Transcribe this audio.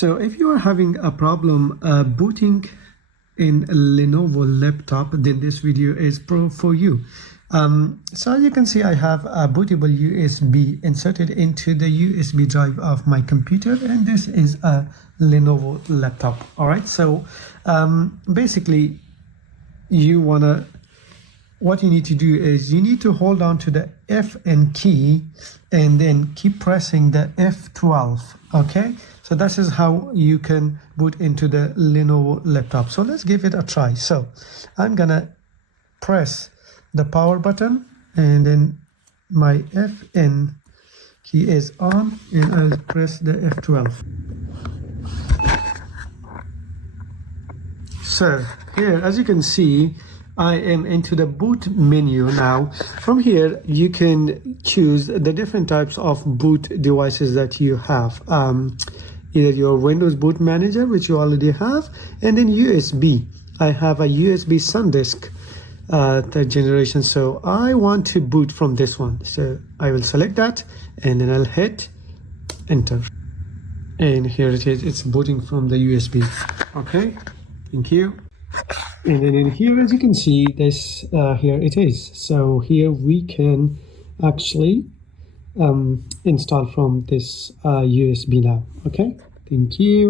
So if you are having a problem booting in a Lenovo laptop, then this video is for you. So you can see I have a bootable USB inserted into the USB drive of my computer, and this is a Lenovo laptop. All right, so basically what you need to do is you need to hold on to the FN key and then keep pressing the F12. Okay, so this is how you can boot into the Lenovo laptop. So let's give it a try. So I'm gonna press the power button, and then my FN key is on, and I'll press the F12. So here, as you can see, I am into the boot menu now. From here, you can choose the different types of boot devices that you have. Either your Windows Boot Manager, which you already have, and then USB. I have a USB SanDisk third generation, so I want to boot from this one. So I will select that, and then I'll hit enter. And here it is, it's booting from the USB. Okay, thank you. And then in here, as you can see, this here it is. So here we can actually install from this USB now. Okay, thank you.